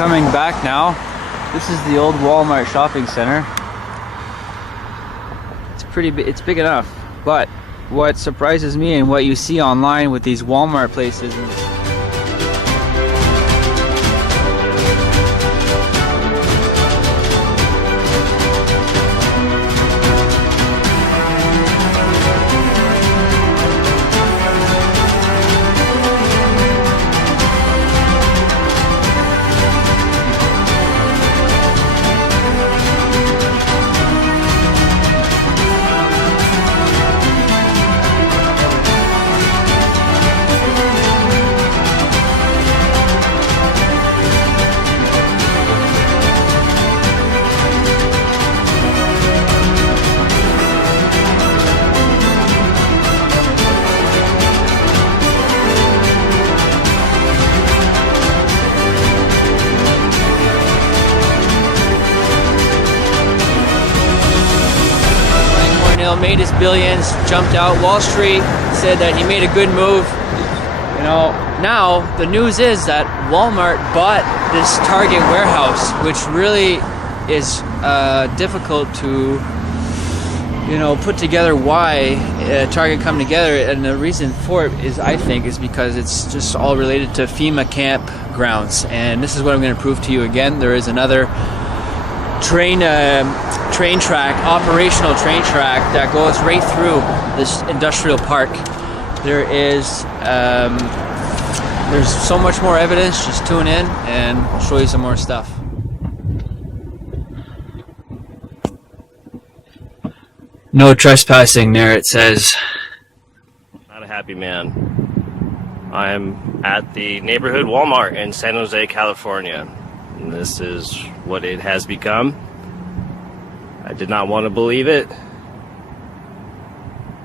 coming back now. This is the old Walmart shopping center. It's big enough, but what surprises me and what you see online with these Walmart places made his billions, jumped out. Wall Street said that he made a good move. You know, now the news is that Walmart bought this Target warehouse, which really is difficult to, you know, put together why Target come together. And the reason for it is, I think, is because it's just all related to FEMA campgrounds. And this is what I'm going to prove to you again. There is another operational train track that goes right through this industrial park. There's so much more evidence. Just tune in and I'll show you some more stuff. No trespassing there, it says. Not a happy man. I'm at the neighborhood Walmart in San Jose, California. And this is what it has become. I did not want to believe it,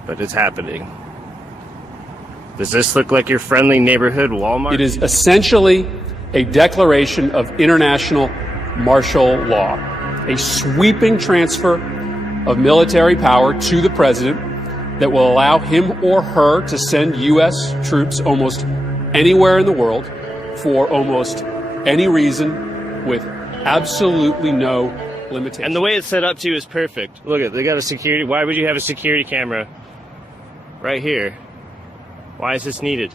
but it's happening. Does this look like your friendly neighborhood Walmart? It is essentially a declaration of international martial law, a sweeping transfer of military power to the president that will allow him or her to send U.S. troops almost anywhere in the world for almost any reason with absolutely no limitation. And the way it's set up too is perfect. Look at, they got a security. Why would you have a security camera right here? Why is this needed?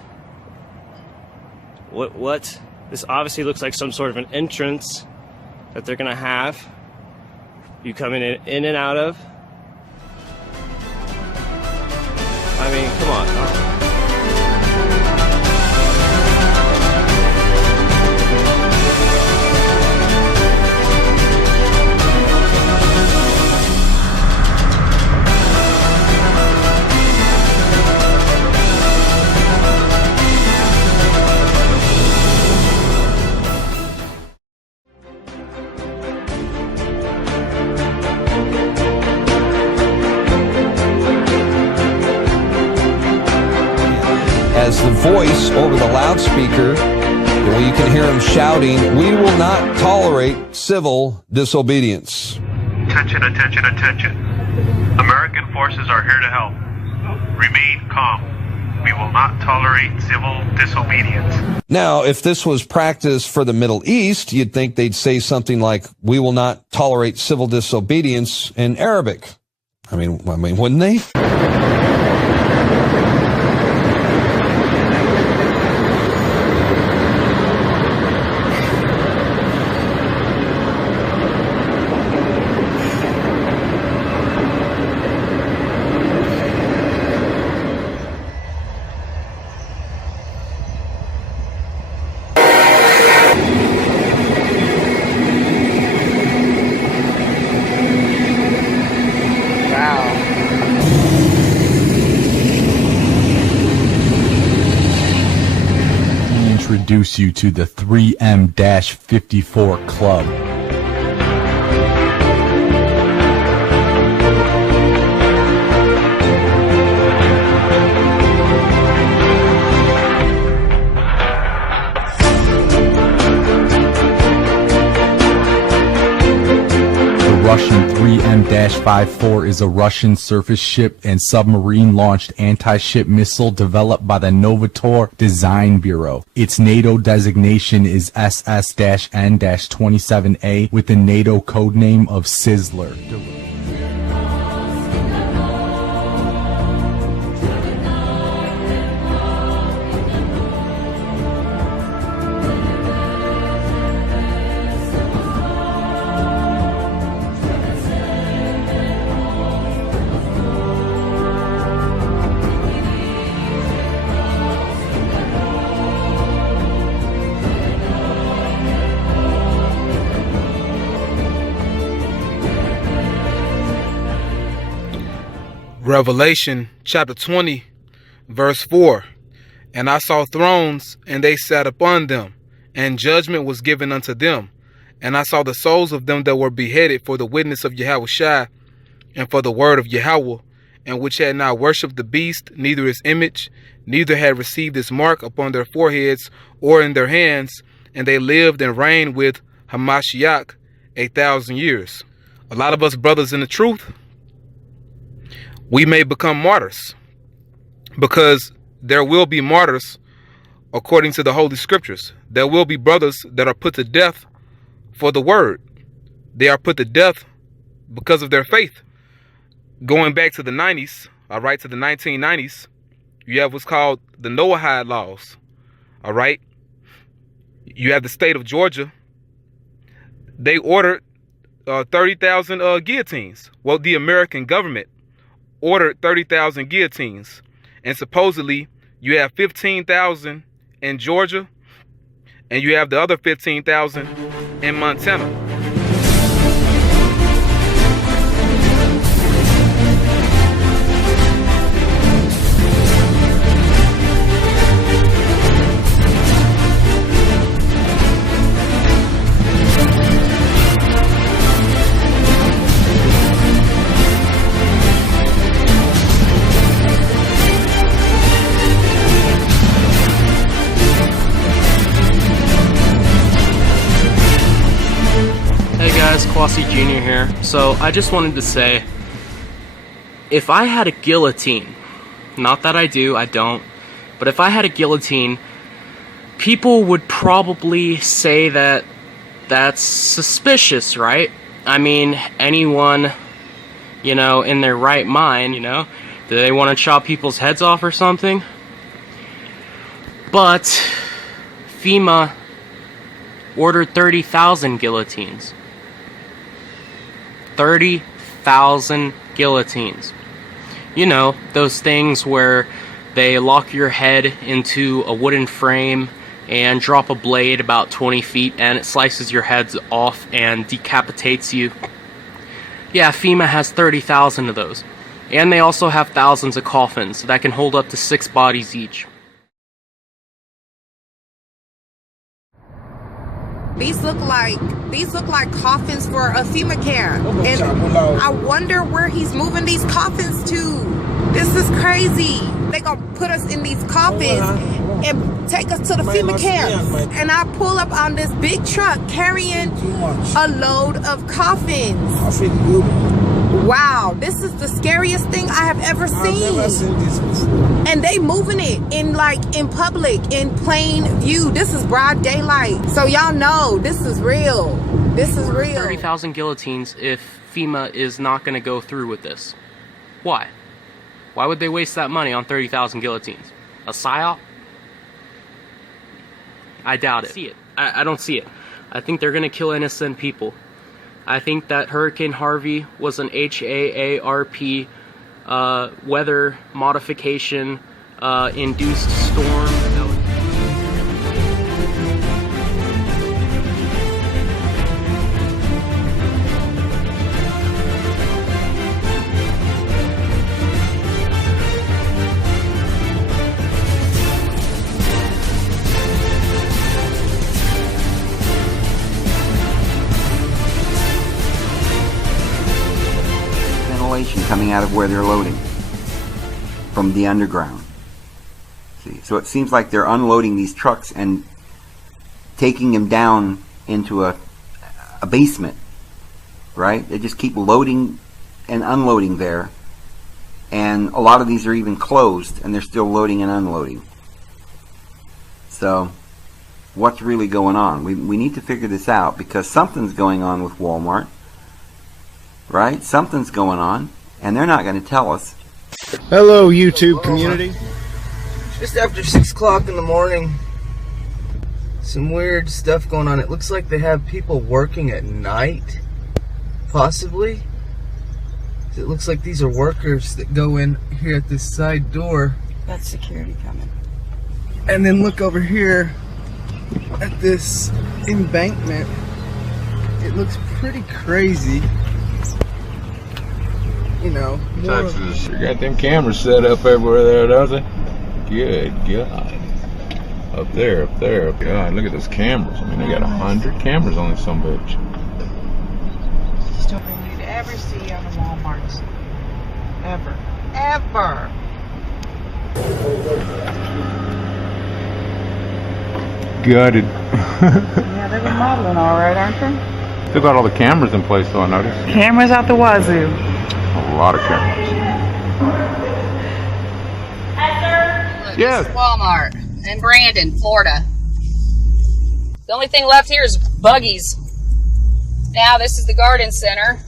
What? This obviously looks like some sort of an entrance that they're gonna have you coming in and out of. I mean, come on. As the voice over the loudspeaker, well, you can hear him shouting, "We will not tolerate civil disobedience." Attention, attention, attention. American forces are here to help. Remain calm. We will not tolerate civil disobedience. Now, if this was practice for the Middle East, you'd think they'd say something like, "We will not tolerate civil disobedience" in Arabic. I mean, wouldn't they? Introduce you to the 3M-54 Club. The Russian 3M Niburi-54 is a Russian surface ship and submarine-launched anti-ship missile developed by the Novator Design Bureau. Its NATO designation is SS-N-27A with the NATO codename of Sizzler. Revelation chapter 20 verse 4. And I saw thrones, and they sat upon them, and judgment was given unto them. And I saw the souls of them that were beheaded for the witness of Yahushua, and for the word of Yahweh, and which had not worshipped the beast, neither his image, neither had received his mark upon their foreheads or in their hands, and they lived and reigned with Hamashiach 1,000 years. A lot of us brothers in the truth, we may become martyrs, because there will be martyrs according to the Holy Scriptures. There will be brothers that are put to death for the word. They are put to death because of their faith. Going back to the 90s, all right, to the 1990s, you have what's called the Noahide laws, all right? You have the state of Georgia. They ordered 30,000 guillotines. Well, the American government ordered 30,000 guillotines, and supposedly you have 15,000 in Georgia, and you have the other 15,000 in Montana. Kwasi Jr. here. So I just wanted to say, if I had a guillotine, not that I do, I don't, but if I had a guillotine, people would probably say that that's suspicious, right? I mean, anyone, you know, in their right mind, you know, do they want to chop people's heads off or something? But FEMA ordered 30,000 guillotines. 30,000 guillotines. You know, those things where they lock your head into a wooden frame and drop a blade about 20 feet and it slices your heads off and decapitates you. Yeah, FEMA has 30,000 of those. And they also have thousands of coffins that can hold up to 6 bodies each. These look like coffins for a FEMA camp, and I wonder where he's moving these coffins to. This is crazy. They gonna put us in these coffins and take us to the FEMA camps. And I pull up on this big truck carrying a load of coffins. Wow, this is the scariest thing I have ever seen. I've never seen this before. And they moving it in public, in plain view. This is broad daylight. So y'all know this is real. This is real. 30,000 guillotines if FEMA is not going to go through with this. Why? Why would they waste that money on 30,000 guillotines? A psyop? I doubt it. I don't see it. I think they're going to kill innocent people. I think that Hurricane Harvey was an HAARP weather modification induced storm. Coming out of where they're loading from the underground. See, so it seems like they're unloading these trucks and taking them down into a basement, right? They just keep loading and unloading there, and a lot of these are even closed and they're still loading and unloading. So what's really going on? We need to figure this out, because something's going on with Walmart, right? Something's going on, and they're not going to tell us. Hello, YouTube community. Just after 6 o'clock in the morning, some weird stuff going on. It looks like they have people working at night, possibly. It looks like these are workers that go in here at this side door. That's security coming. And then look over here at this embankment. It looks pretty crazy. You know, Texas, you got them cameras set up everywhere there, don't they? Good God. Up there. God, look at those cameras. I mean, they got 100 cameras on this bitch. Story you'd ever see on the Walmarts. Ever. Ever. Gutted. Yeah, they're remodeling all right, aren't they? Still got all the cameras in place, though, I noticed. Cameras out the wazoo. A lot of cameras. Look, Yes. this is Walmart in Brandon, Florida. The only thing left here is buggies. Now this is the garden center.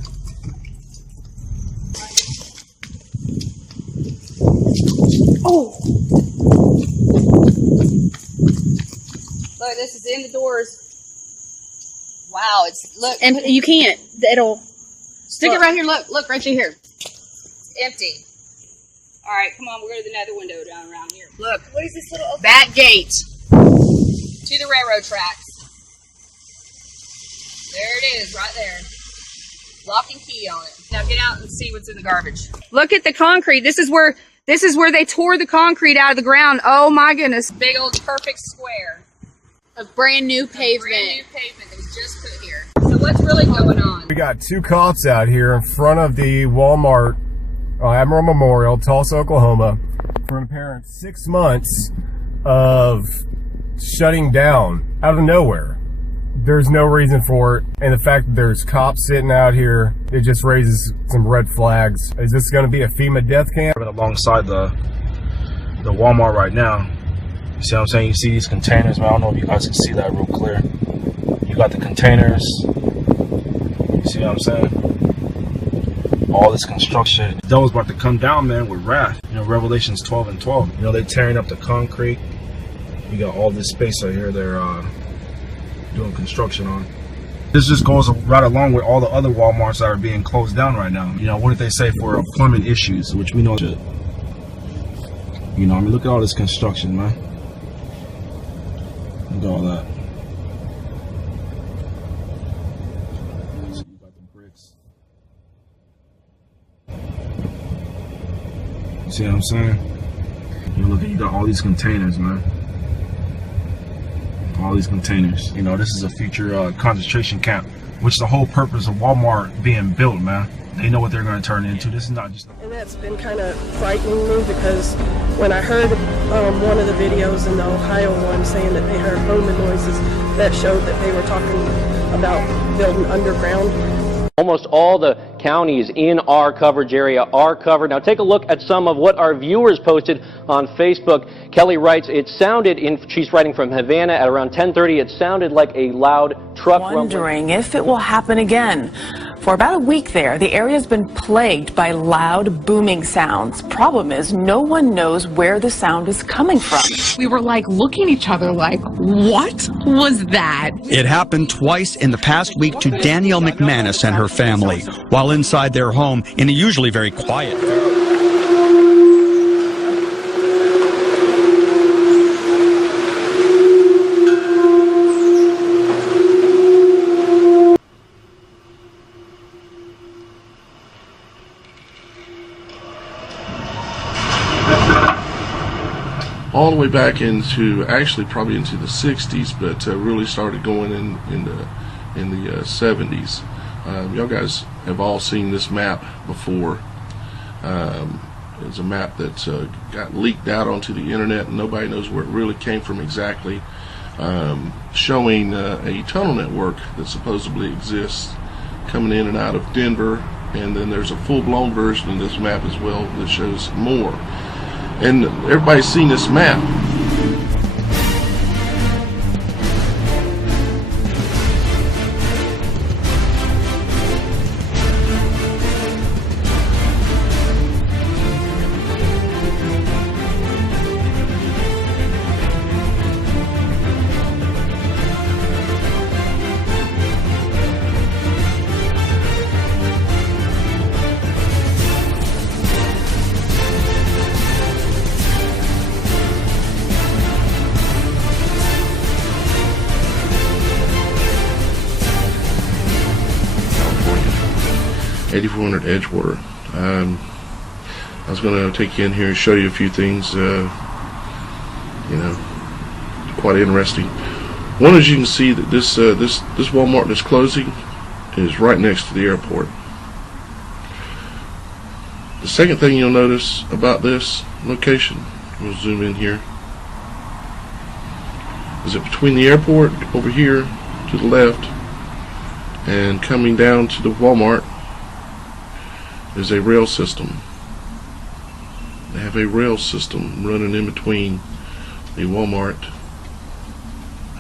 Oh! Look, this is in the doors. Wow, it's look, and you can't. It'll stick it right here. Look right through here. It's empty. All right, come on. We'll go to the nether window down around here. Look, what is this little open? Back gate to the railroad tracks. There it is, right there. Lock and key on it. Now get out and see what's in the garbage. Look at the concrete. This is where they tore the concrete out of the ground. Oh my goodness! Big old perfect square of brand new pavement. Brand new pavement that was just put here. So what's really going on? We got 2 cops out here in front of the Walmart Admiral Memorial, Tulsa, Oklahoma, for an apparent 6 months of shutting down out of nowhere. There's no reason for it, and the fact that there's cops sitting out here, it just raises some red flags. Is this going to be a FEMA death camp? Alongside the Walmart right now. You see what I'm saying? You see these containers, man. I don't know if you guys can see that real clear. You got the containers. You see what I'm saying? All this construction. The devil's about to come down, man, with wrath. You know, Revelations 12 and 12. You know, they're tearing up the concrete. You got all this space right here they're doing construction on. This just goes right along with all the other Walmarts that are being closed down right now. You know, what did they say for plumbing issues, which we know. You know, I mean, look at all this construction, man. Look at all that. So you got the bricks. You see what I'm saying? You know, look at, you got all these containers, man. All these containers. You know, this is a future concentration camp, which the whole purpose of Walmart being built, man. They know what they're going to turn into. This is not just. And that's been kind of frightening me, because when I heard one of the videos in the Ohio one saying that they heard booming noises, that showed that they were talking about building underground. Almost all the counties in our coverage area are covered. Now take a look at some of what our viewers posted on Facebook. Kelly writes, she's writing from Havana at around 10:30, it sounded like a loud truck wondering if it will happen again. For about a week there, the area's been plagued by loud booming sounds. Problem is, no one knows where the sound is coming from. We were like looking at each other like, what was that? It happened twice in the past week to Danielle McManus and her family while inside their home in a usually very quiet. All the way back into, actually probably into the 60s, but really started going in the 70s. Y'all guys have all seen this map before. It's a map that got leaked out onto the internet, and nobody knows where it really came from exactly, showing a tunnel network that supposedly exists coming in and out of Denver, and then there's a full-blown version of this map as well that shows more. And everybody's seen this map. $8,400 Edgewater. I was going to take you in here and show you a few things, you know, quite interesting. One, as you can see, that this Walmart that's closing is right next to the airport. The second thing you'll notice about this location, we'll zoom in here, is that between the airport over here to the left and coming down to the Walmart is a rail system. They have a rail system running in between the Walmart,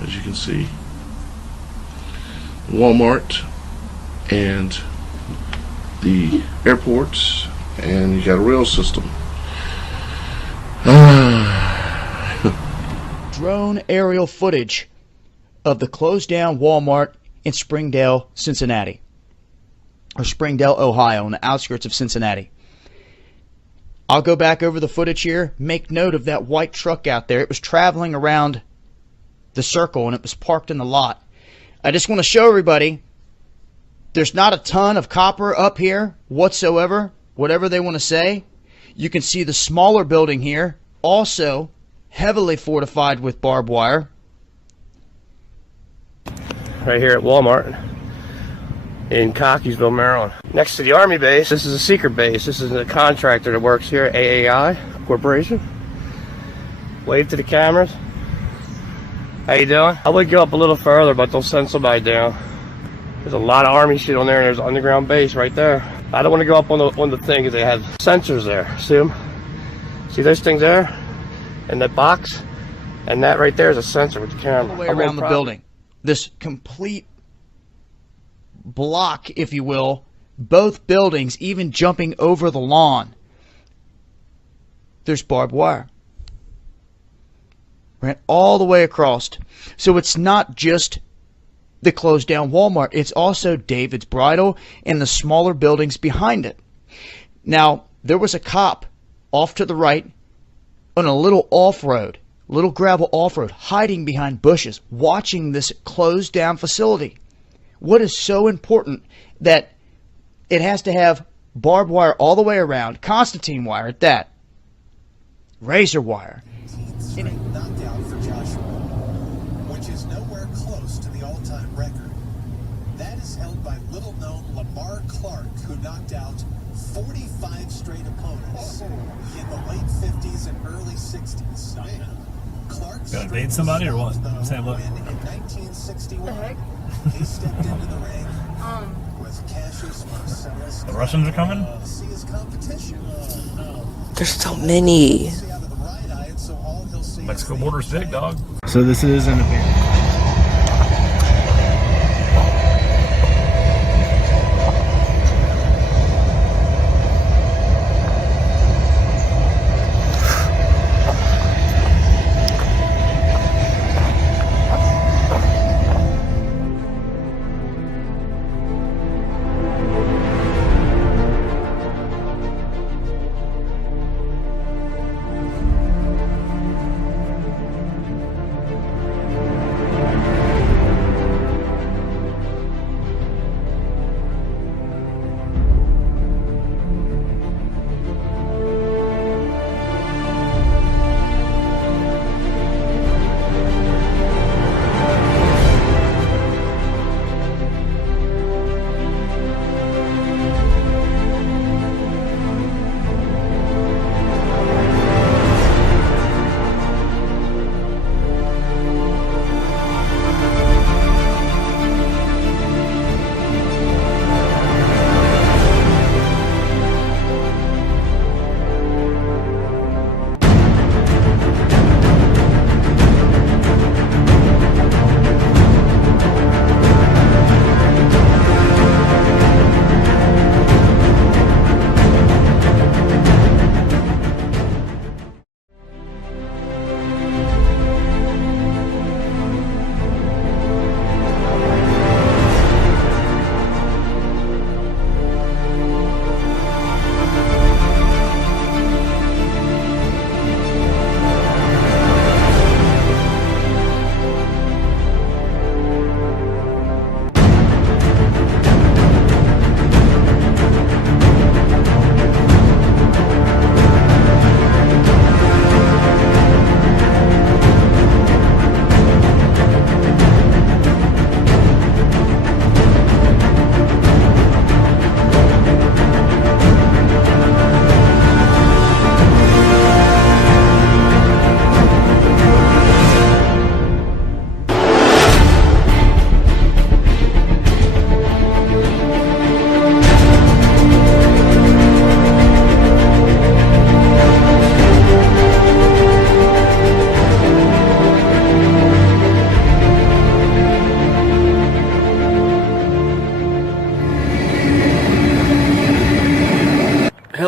as you can see, Walmart and the airports, and you got a rail system. Drone aerial footage of the closed down Walmart in Springdale, Cincinnati, or Springdale, Ohio, on the outskirts of Cincinnati. I'll go back over the footage here. Make note of that white truck out there. It was traveling around the circle and it was parked in the lot. I just want to show everybody there's not a ton of copper up here whatsoever, whatever they want to say. You can see the smaller building here, also heavily fortified with barbed wire. Right here at Walmart in Cockeysville, Maryland. Next to the Army base, this is a secret base. This is a contractor that works here at AAI Corporation. Wave to the cameras. How you doing? I would go up a little further, but they'll send somebody down. There's a lot of Army shit on there, and there's an underground base right there. I don't want to go up on the thing because they have sensors there. See them? See those things there? And that box? And that right there is a sensor with the camera. All the way around the building. This complete block, if you will, both buildings, even jumping over the lawn. There's barbed wire. Right, all the way across. So it's not just the closed down Walmart, it's also David's Bridal and the smaller buildings behind it. Now, there was a cop off to the right on a little off-road, little gravel off-road, hiding behind bushes, watching this closed down facility. What is so important that it has to have barbed wire all the way around, Constantine wire at that, razor wire. Knockdown for Joshua, which is nowhere close to the all-time record. That is held by little-known Lamar Clark, who knocked out 45 straight opponents in the late 50s and early 60s. Clark's gonna date somebody or what? Say look. In 1961, he stepped into the ring with Cassius Marcellus. The Russians are coming? See his competition. There's so many. Mexico border's big, dog. So this is an event.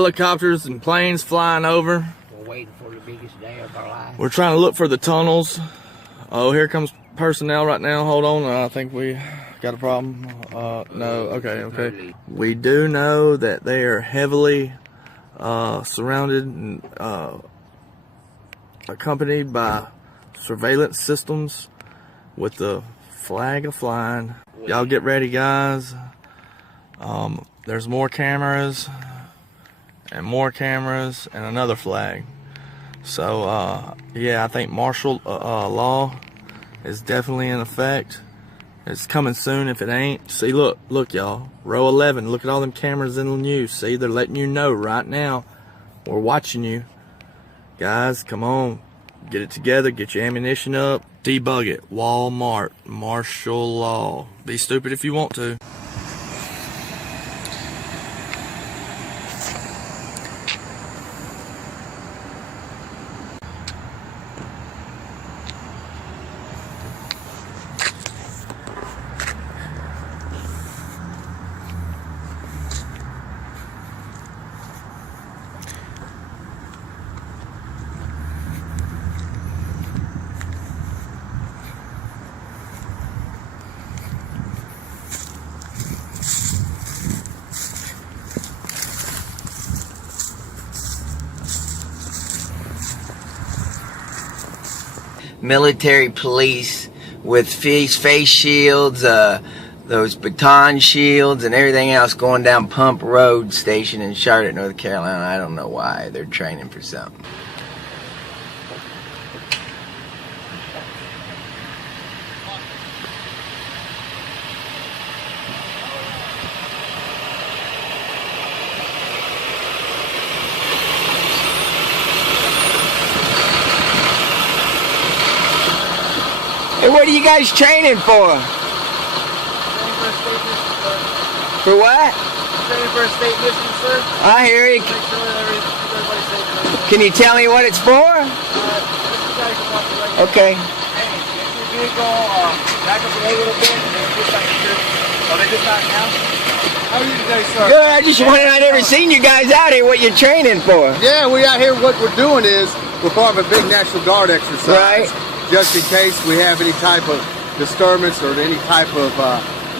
helicopters and planes flying over. We're waiting for the biggest day of our life. We're trying to look for the tunnels. Oh, here comes personnel right now. Hold on. I think we got a problem. No. Okay. We do know that they are heavily surrounded and accompanied by surveillance systems with the flag flying. Y'all get ready, guys. There's more cameras and another flag. So yeah, I think martial law is definitely in effect. It's coming soon if it ain't. See, look y'all, row 11, look at all them cameras in the news. See, they're letting you know right now. We're watching you. Guys, come on, get it together, get your ammunition up, debug it. Walmart, martial law. Be stupid if you want to. Military police with face shields, those baton shields and everything else going down Pump Road Station in Charlotte, North Carolina. I don't know why. They're training for something. Hey, what are you guys training for? For what? Training for a state mission, sir. I hear you. Can you tell me what it's for? Okay. Hey, get your vehicle, back up a little bit, and then get back here. Oh, they just not now? How are you today, sir? Good. I just wondered, I'd never seen you guys out here, what you're training for. Yeah, we out here, what we're doing is, we're part of a big National Guard exercise. Right. Just in case we have any type of disturbance or any type of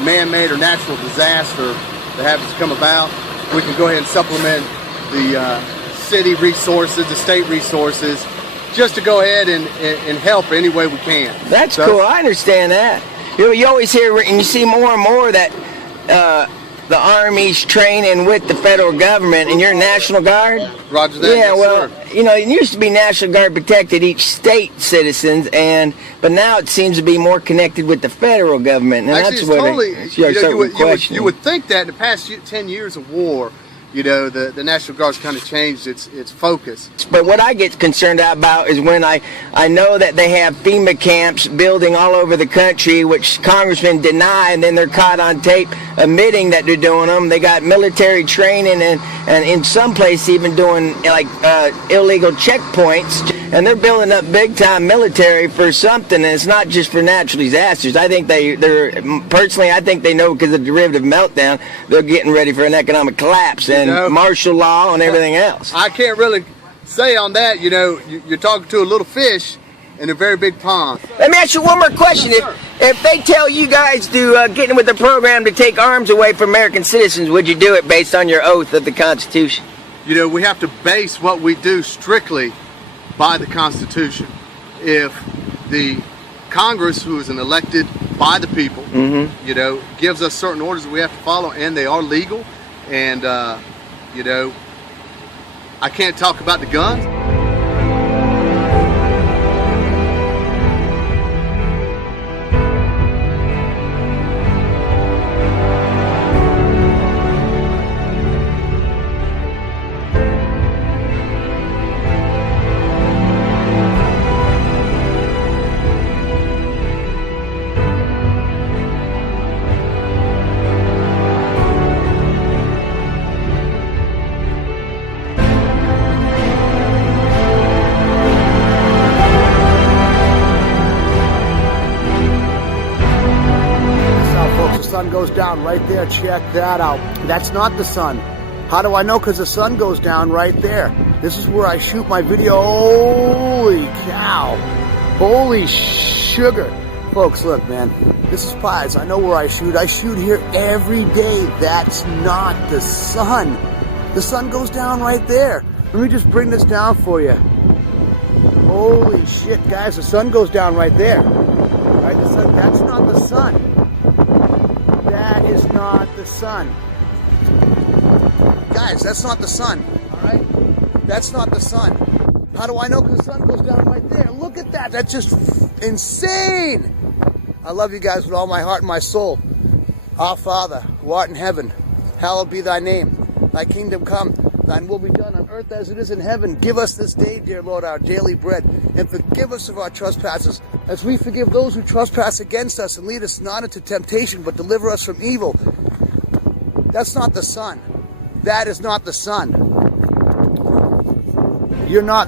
man-made or natural disaster that happens to come about, we can go ahead and supplement the city resources, the state resources, just to go ahead and help any way we can. That's cool. I understand that. You always hear and you see more and more that the Army's training with the federal government, and you're National Guard? Roger that. Yeah, yes, well, sir. you know, it used to be National Guard protected each state citizens, but now it seems to be more connected with the federal government, and actually, that's it's what totally, you would think that in the past 10 years of war, you know, the National Guard's kind of changed its focus. But what I get concerned about is when I know that they have FEMA camps building all over the country, which congressmen deny, and then they're caught on tape admitting that they're doing them. They got military training and in some places even doing like illegal checkpoints, and they're building up big time military for something, and it's not just for natural disasters. I think personally I think they know because of the derivative meltdown, they're getting ready for an economic collapse and martial law and everything else. I can't really say on that. You know, you're talking to a little fish in a very big pond. Let me ask you one more question. If they tell you guys to get in with the program to take arms away from American citizens, would you do it based on your oath of the Constitution? You know, we have to base what we do strictly by the Constitution. If the Congress, who is elected by the people, you know, gives us certain orders that we have to follow, and they are legal, and you know, I can't talk about the guns. Goes down right there. Check that out. That's not the sun. How do I know? Because the sun goes down right there. This is where I shoot my video. Holy cow. Holy sugar. Folks, look, man. This is Pies. I know where I shoot. I shoot here every day. That's not the sun. The sun goes down right there. Let me just bring this down for you. Holy shit, guys. The sun goes down right there. Right? The sun, that's not the sun. That is not the sun. Guys, that's not the sun. Alright? That's not the sun. How do I know? Because the sun goes down right there. Look at that. That's just insane. I love you guys with all my heart and my soul. Our Father, who art in heaven, hallowed be thy name. Thy kingdom come, thine will be done on earth as it is in heaven. Give us this day, dear Lord, our daily bread, and forgive us of our trespasses, as we forgive those who trespass against us, and lead us not into temptation, but deliver us from evil. That's not the sun. That is not the sun.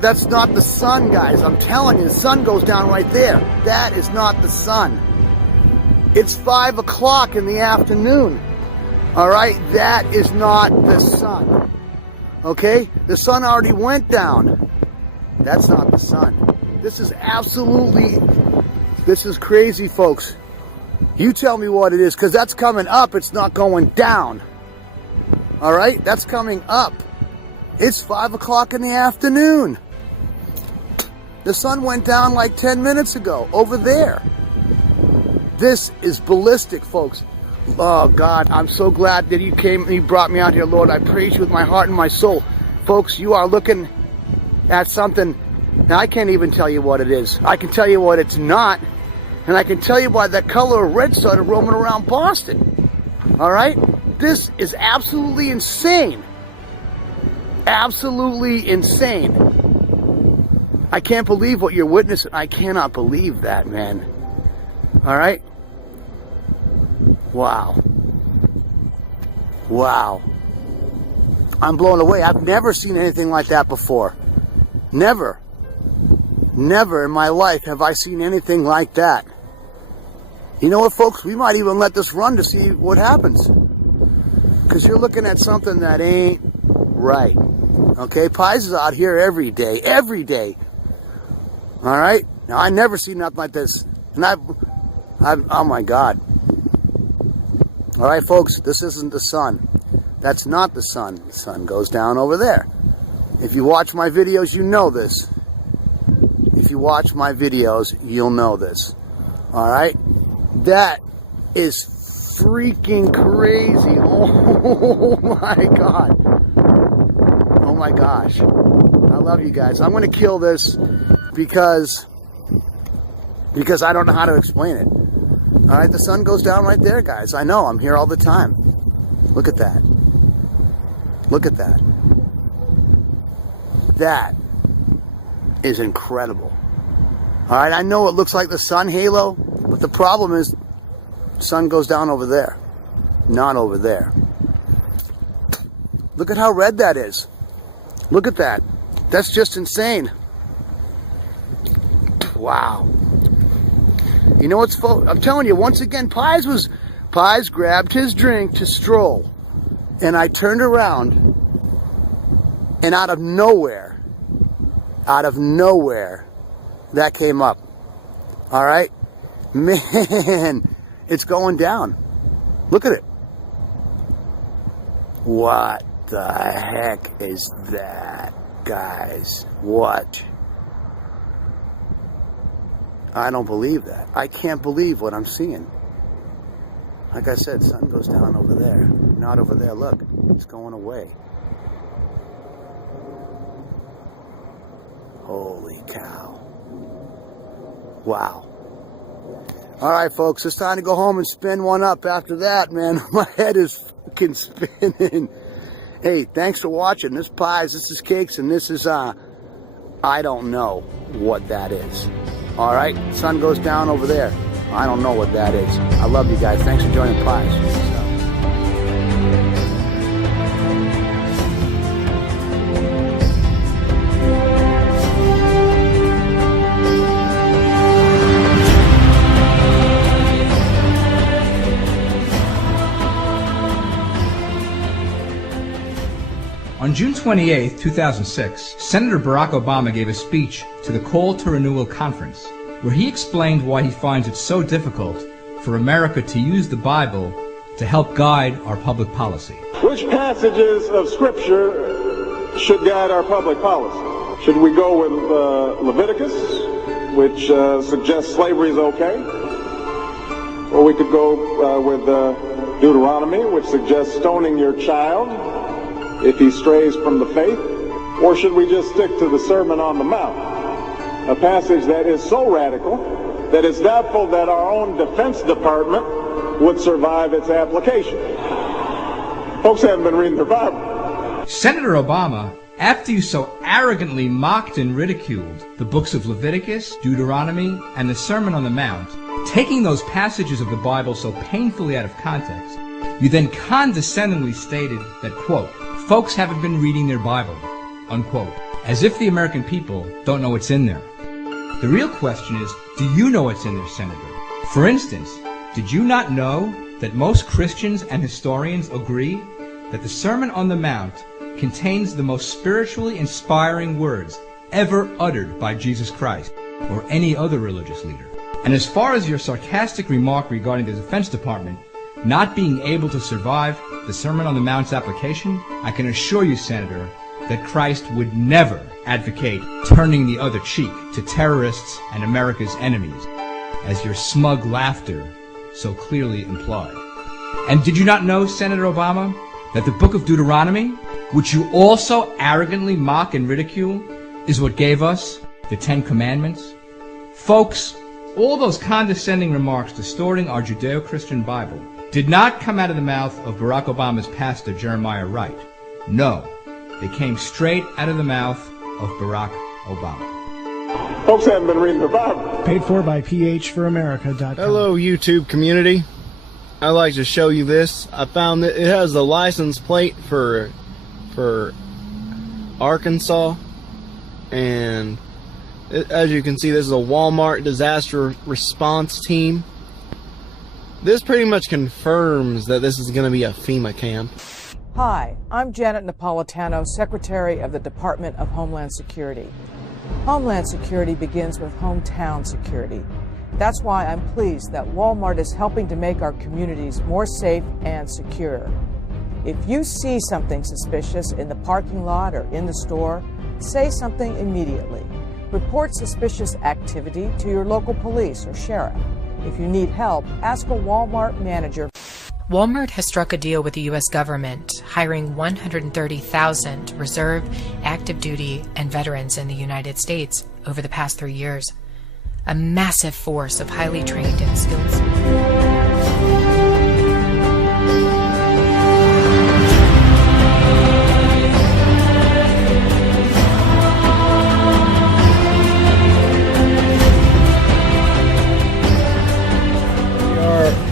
That's not the sun, guys. I'm telling you, the sun goes down right there. That is not the sun. It's 5 o'clock in the afternoon. All right, that is not the sun. Okay, the sun already went down. That's not the sun. This is crazy, folks. You tell me what it is, because that's coming up. It's not going down. All right, that's coming up. It's 5 o'clock in the afternoon. The sun went down like 10 minutes ago over there. This is ballistic, folks. Oh, God, I'm so glad that you came and you brought me out here, Lord. I praise you with my heart and my soul. Folks, you are looking at something. Now, I can't even tell you what it is. I can tell you what it's not. And I can tell you by the color of red started roaming around Boston. All right? This is absolutely insane. Absolutely insane. I can't believe what you're witnessing. I cannot believe that, man. All right? Wow. Wow. I'm blown away. I've never seen anything like that before. Never. Never in my life have I seen anything like that. You know what, folks? We might even let this run to see what happens. Because you're looking at something that ain't right. Okay? Pies is out here every day. Every day. All right? Now, I never see nothing like this. And oh my God. All right, folks, this isn't the sun. That's not the sun. The sun goes down over there. If you watch my videos, you know this. If you watch my videos, you'll know this. All right? That is freaking crazy. Oh my God. Oh my gosh. I love you guys. I'm going to kill this because I don't know how to explain it. All right, the sun goes down right there, guys. I know, I'm here all the time. Look at that. Look at that. That is incredible. All right, I know it looks like the sun halo, but the problem is the sun goes down over there, not over there. Look at how red that is. Look at that. That's just insane. Wow. You know what's, I'm telling you, once again, Pies grabbed his drink to stroll. And I turned around, and out of nowhere, that came up. All right? Man, it's going down. Look at it. What the heck is that, guys? What? I don't believe that. I can't believe what I'm seeing. Like I said, sun goes down over there. Not over there. Look, it's going away. Holy cow. Wow. All right, folks, it's time to go home and spin one up after that, man. My head is fucking spinning. Hey, thanks for watching. This is Pies, this is Cakes, and this is, I don't know what that is. All right, sun goes down over there. I don't know what that is. I love you guys. Thanks for joining Pies. On June 28, 2006, Senator Barack Obama gave a speech to the Call to Renewal Conference, where he explained why he finds it so difficult for America to use the Bible to help guide our public policy. Which passages of Scripture should guide our public policy? Should we go with Leviticus, which suggests slavery is okay? Or we could go with Deuteronomy, which suggests stoning your child if he strays from the faith? Or should we just stick to the Sermon on the Mount, a passage that is so radical that it's doubtful that our own Defense Department would survive its application? Folks haven't been reading their Bible. Senator Obama, after you so arrogantly mocked and ridiculed the books of Leviticus, Deuteronomy, and the Sermon on the Mount, taking those passages of the Bible so painfully out of context, you then condescendingly stated that, quote, folks haven't been reading their Bible, unquote, as if the American people don't know what's in there. The real question is, do you know what's in there, Senator? For instance, did you not know that most Christians and historians agree that the Sermon on the Mount contains the most spiritually inspiring words ever uttered by Jesus Christ or any other religious leader? And as far as your sarcastic remark regarding the Defense Department not being able to survive the Sermon on the Mount's application, I can assure you, Senator, that Christ would never advocate turning the other cheek to terrorists and America's enemies, as your smug laughter so clearly implied. And did you not know, Senator Obama, that the book of Deuteronomy, which you also arrogantly mock and ridicule, is what gave us the Ten Commandments? Folks, all those condescending remarks distorting our Judeo-Christian Bible did not come out of the mouth of Barack Obama's pastor, Jeremiah Wright. No, they came straight out of the mouth of Barack Obama. Folks haven't been reading their Bible. Paid for by phforamerica.com. Hello, YouTube community. I'd like to show you this. I found that it has the license plate for Arkansas, and as you can see, this is a Walmart disaster response team. This pretty much confirms that this is going to be a FEMA camp. Hi, I'm Janet Napolitano, Secretary of the Department of Homeland Security. Homeland Security begins with hometown security. That's why I'm pleased that Walmart is helping to make our communities more safe and secure. If you see something suspicious in the parking lot or in the store, say something immediately. Report suspicious activity to your local police or sheriff. If you need help, ask a Walmart manager. Walmart has struck a deal with the U.S. government, hiring 130,000 reserve, active duty, and veterans in the United States over the past 3 years. A massive force of highly trained and skilled.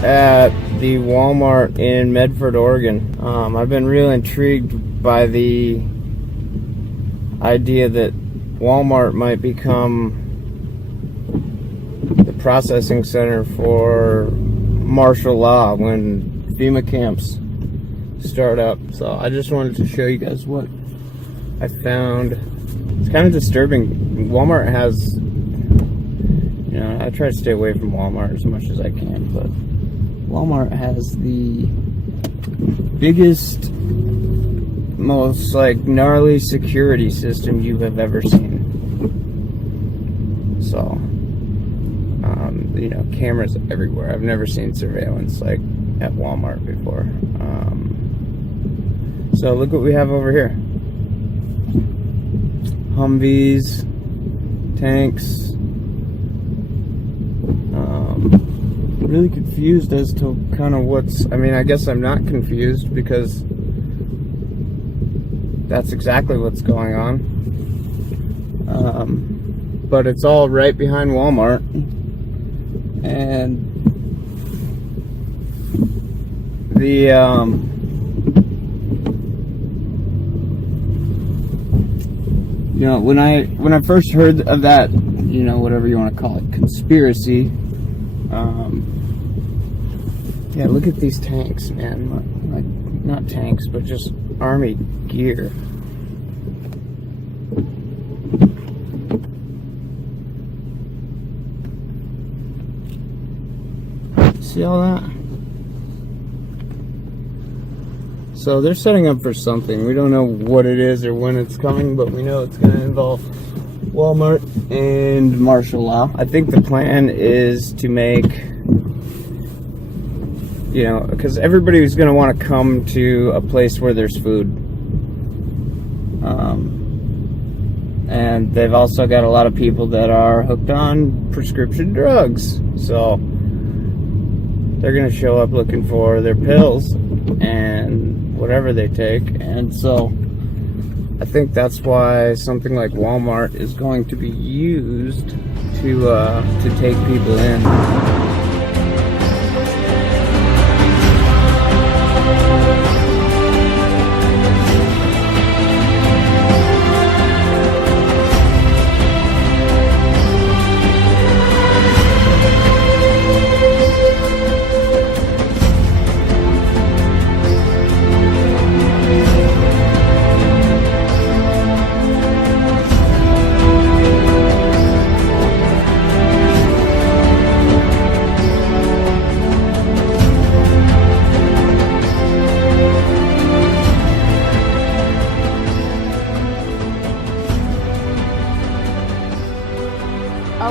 At the Walmart in Medford, Oregon. I've been really intrigued by the idea that Walmart might become the processing center for martial law when FEMA camps start up. So I just wanted to show you guys what I found. It's kind of disturbing. Walmart has, you know, I try to stay away from Walmart as much as I can, but Walmart has the biggest, most like gnarly security system you have ever seen. So, you know, cameras everywhere. I've never seen surveillance like at Walmart before. So look what we have over here. Humvees, tanks. Really confused as to kind of what's, I mean, I guess I'm not confused because that's exactly what's going on. But it's all right behind Walmart, and the you know, when I first heard of that, you know, whatever you want to call it, conspiracy. Yeah, look at these tanks, man. Like, not tanks, but just army gear. See all that? So they're setting up for something. We don't know what it is or when it's coming, but we know it's going to involve Walmart and martial law. I think the plan is to make, you know, because everybody's going to want to come to a place where there's food. And they've also got a lot of people that are hooked on prescription drugs. So they're going to show up looking for their pills and whatever they take. And so I think that's why something like Walmart is going to be used to take people in.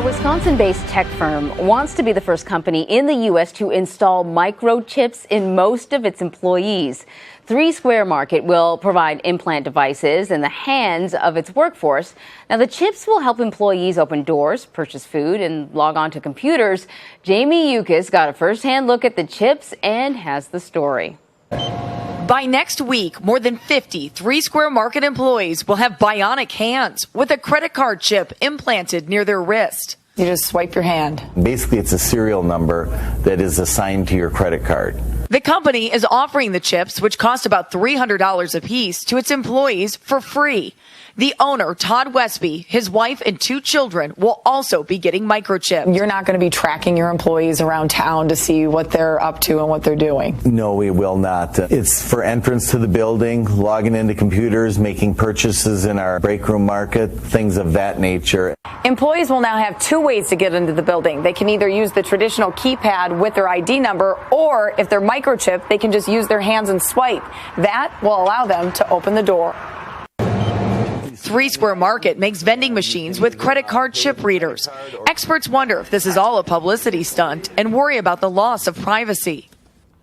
Wisconsin-based tech firm wants to be the first company in the U.S. to install microchips in most of its employees. 3 Square Market will provide implant devices in the hands of its workforce. Now, the chips will help employees open doors, purchase food, and log on to computers. Jamie Yukis got a first-hand look at the chips and has the story. By next week, more than 50 3 Square Market employees will have bionic hands with a credit card chip implanted near their wrist. You just swipe your hand. Basically, it's a serial number that is assigned to your credit card. The company is offering the chips, which cost about $300 a piece, to its employees for free. The owner, Todd Westby, his wife and 2 children will also be getting microchipped. You're not going to be tracking your employees around town to see what they're up to and what they're doing. No, we will not. It's for entrance to the building, logging into computers, making purchases in our break room market, things of that nature. Employees will now have 2 ways to get into the building. They can either use the traditional keypad with their ID number, or if they're microchipped, they can just use their hands and swipe. That will allow them to open the door. 3 Square Market makes vending machines with credit card chip readers. Experts wonder if this is all a publicity stunt and worry about the loss of privacy.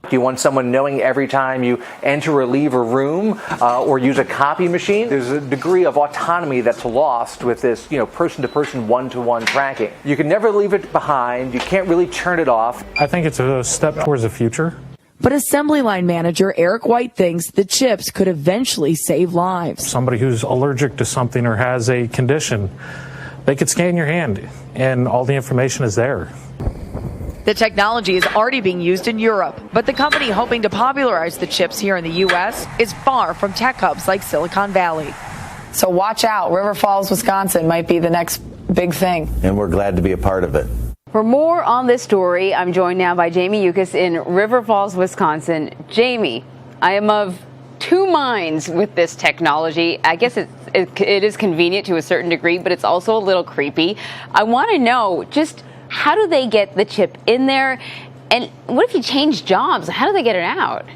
Do you want someone knowing every time you enter or leave a room or use a copy machine? There's a degree of autonomy that's lost with this, person-to-person, one-to-one tracking. You can never leave it behind. You can't really turn it off. I think it's a step towards the future. But assembly line manager Eric White thinks the chips could eventually save lives. Somebody who's allergic to something or has a condition, they could scan your hand and all the information is there. The technology is already being used in Europe, but the company hoping to popularize the chips here in the U.S. is far from tech hubs like Silicon Valley. So watch out. River Falls, Wisconsin might be the next big thing. And we're glad to be a part of it. For more on this story, I'm joined now by Jamie Yukis in River Falls, Wisconsin. Jamie, I am of 2 minds with this technology. I guess it is convenient to a certain degree, but it's also a little creepy. I want to know, just how do they get the chip in there? And what if you change jobs? How do they get it out?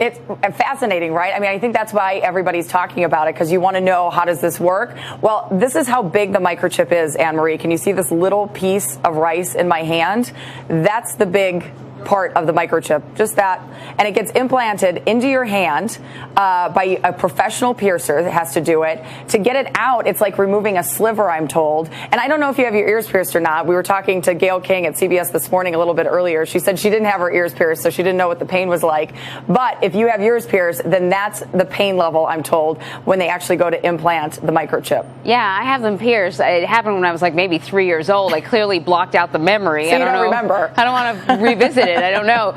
It's fascinating, right? I mean, I think that's why everybody's talking about it, because you want to know, how does this work? Well, this is how big the microchip is, Anne-Marie. Can you see this little piece of rice in my hand? That's the big part of the microchip, just that. And it gets implanted into your hand by a professional piercer that has to do it. To get it out, it's like removing a sliver, I'm told. And I don't know if you have your ears pierced or not. We were talking to Gail King at CBS this morning a little bit earlier. She said she didn't have her ears pierced, so she didn't know what the pain was like. But if you have yours pierced, then that's the pain level, I'm told, when they actually go to implant the microchip. Yeah, I have them pierced. It happened when I was like maybe 3 years old. I clearly blocked out the memory. So I don't know. Remember. I don't want to revisit it. I don't know.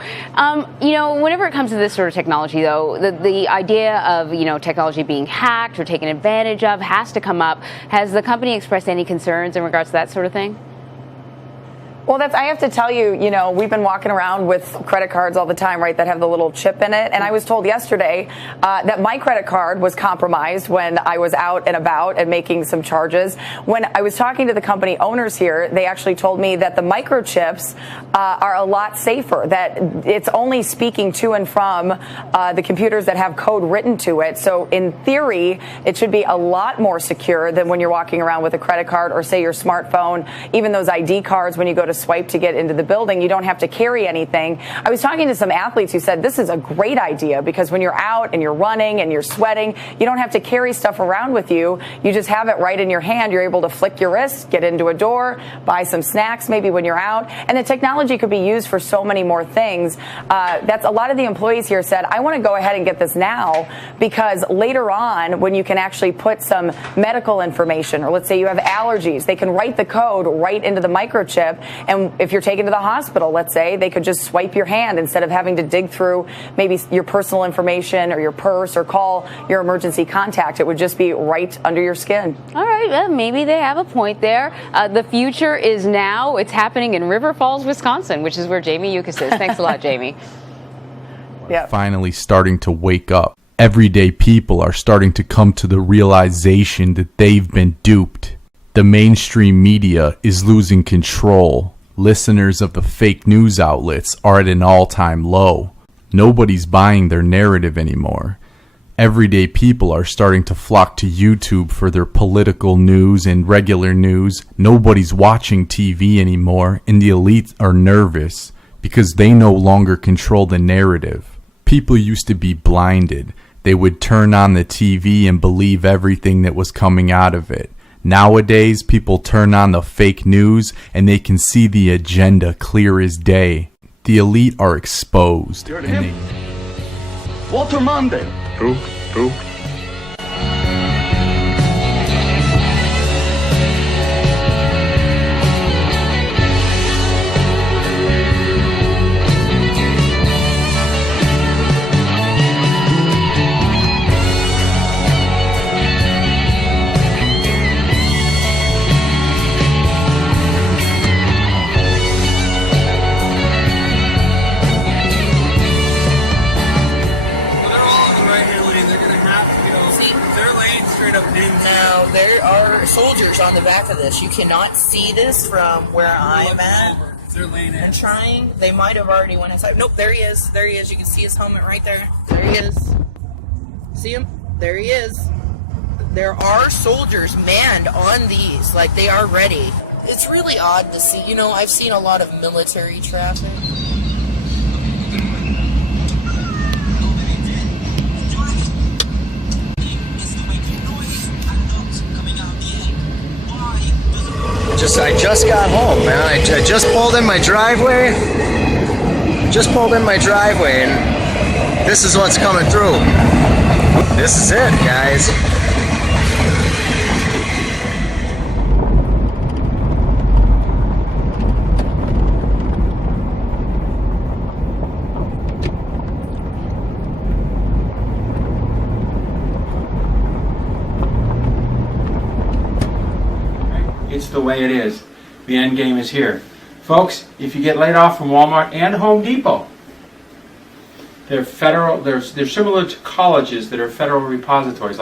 Whenever it comes to this sort of technology, though, the idea of, technology being hacked or taken advantage of has to come up. Has the company expressed any concerns in regards to that sort of thing? Well, I have to tell you, we've been walking around with credit cards all the time, right, that have the little chip in it. And I was told yesterday that my credit card was compromised when I was out and about and making some charges. When I was talking to the company owners here, they actually told me that the microchips are a lot safer, that it's only speaking to and from the computers that have code written to it. So in theory, it should be a lot more secure than when you're walking around with a credit card or, say, your smartphone, even those ID cards when you go to swipe to get into the building. You don't have to carry anything. I was talking to some athletes who said this is a great idea because when you're out and you're running and you're sweating, you don't have to carry stuff around with you. You just have it right in your hand. You're able to flick your wrist, get into a door, buy some snacks maybe when you're out. And the technology could be used for so many more things. That's a lot of the employees here said, I want to go ahead and get this now because later on when you can actually put some medical information, or let's say you have allergies, they can write the code right into the microchip. And if you're taken to the hospital, let's say, they could just swipe your hand instead of having to dig through maybe your personal information or your purse or call your emergency contact. It would just be right under your skin. All right, well, maybe they have a point there. The future is now. It's happening in River Falls, Wisconsin, which is where Jamie Yukis is. Thanks a lot, Jamie. Yeah. Finally starting to wake up. Everyday people are starting to come to the realization that they've been duped. The mainstream media is losing control. Listeners of the fake news outlets are at an all-time low. Nobody's buying their narrative anymore. Everyday people are starting to flock to YouTube for their political news and regular news. Nobody's watching TV anymore, and the elites are nervous because they no longer control the narrative. People used to be blinded. They would turn on the TV and believe everything that was coming out of it. Nowadays, people turn on the fake news and they can see the agenda clear as day. The elite are exposed. Walter Mondale. True. Soldiers on the back of this. You cannot see this from where I'm at. I'm trying. They might have already went inside. Nope, there he is. There he is. You can see his helmet right there. There he is. See him? There he is. There are soldiers manned on these. Like, they are ready. It's really odd to see. I've seen a lot of military traffic. I just got home, man. I just pulled in my driveway. And this is what's coming through. This is it, guys. It's the way it is. The end game is here. Folks, if you get laid off from Walmart and Home Depot, they're federal, they're similar to colleges that are federal repositories.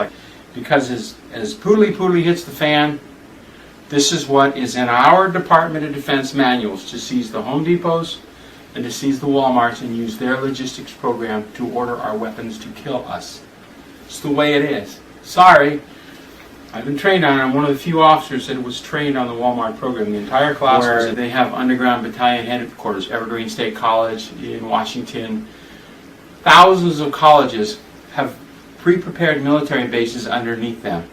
Because as poodly hits the fan, this is what is in our Department of Defense manuals to seize the Home Depots and to seize the Walmarts and use their logistics program to order our weapons to kill us. It's the way it is. Sorry. I've been trained on it. I'm one of the few officers that was trained on the Walmart program. The entire class was, they have underground battalion headquarters, Evergreen State College in Washington. Thousands of colleges have pre-prepared military bases underneath them.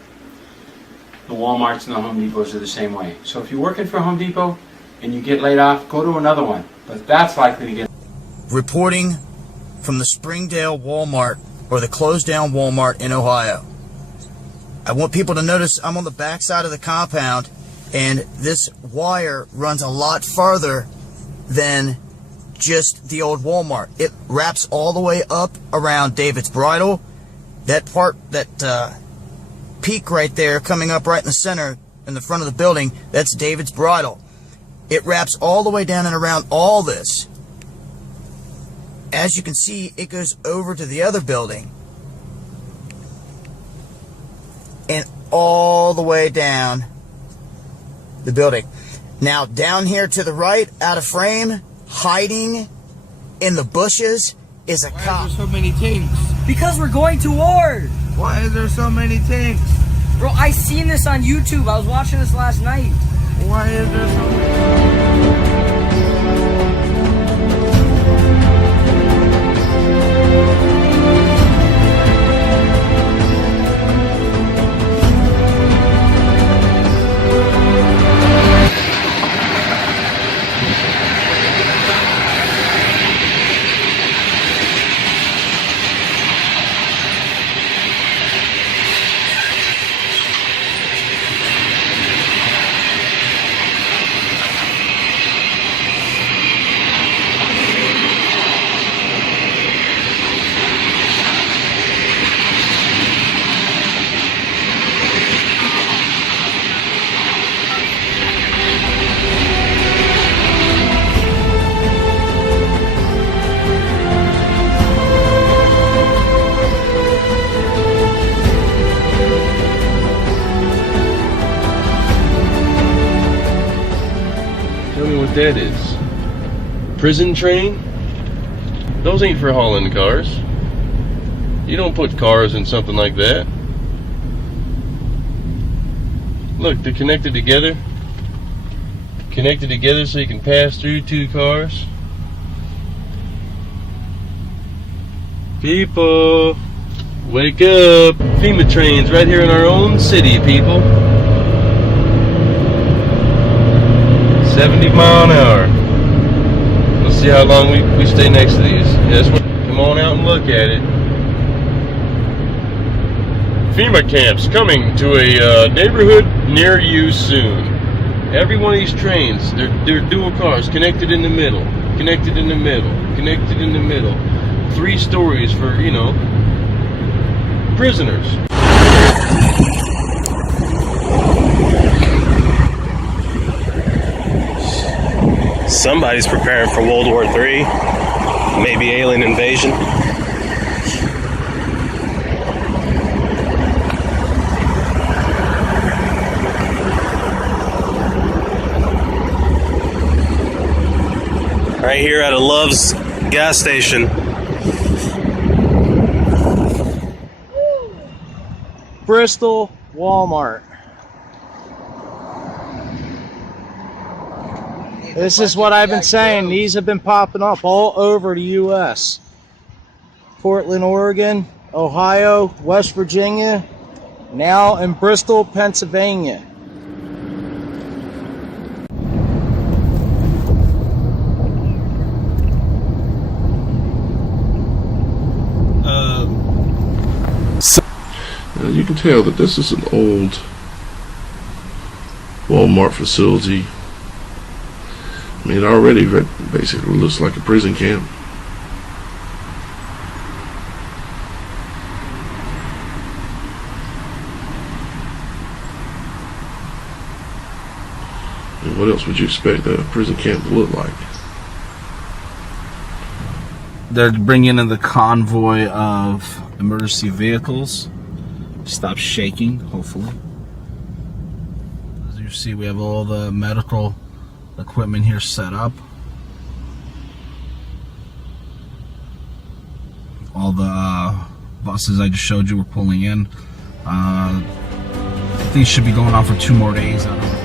The Walmarts and the Home Depots are the same way. So if you're working for Home Depot and you get laid off, go to another one. But that's likely to get... Reporting from the Springdale Walmart, or the closed down Walmart in Ohio. I want people to notice I'm on the back side of the compound, and this wire runs a lot farther than just the old Walmart. It wraps all the way up around David's Bridal. That part, that peak right there coming up right in the center in the front of the building, that's David's Bridal. It wraps all the way down and around all this. As you can see, it goes over to the other building. And all the way down the building. Now, down here to the right, out of frame, hiding in the bushes, is a cop. Why is there so many tanks? Because we're going to war. Why is there so many tanks? Bro, I seen this on YouTube. I was watching this last night. Why is there so many? That is prison train. Those ain't for hauling cars. You don't put cars in something like that. Look, they're connected together. Connected together so you can pass through two cars. People, wake up. FEMA trains right here in our own city, people. 70 mile an hour. Let's see how long we stay next to these. Yes, come on out and look at it. FEMA camps coming to a neighborhood near you soon. Every one of these trains, they're dual cars, connected in the middle, connected in the middle, connected in the middle. 3 stories for, you know, prisoners. Somebody's preparing for World War III, maybe alien invasion. Right here at a Love's gas station. Bristol Walmart. This is what I've been saying. These have been popping up all over the U.S. Portland, Oregon, Ohio, West Virginia, now in Bristol, Pennsylvania. You can tell that this is an old Walmart facility. I mean, it already basically looks like a prison camp. And what else would you expect a prison camp to look like? They're bringing in the convoy of emergency vehicles. Stop shaking, hopefully. As you see, we have all the medical equipment here set up. All the buses I just showed you were pulling in. Things should be going on for 2 more days. I don't know.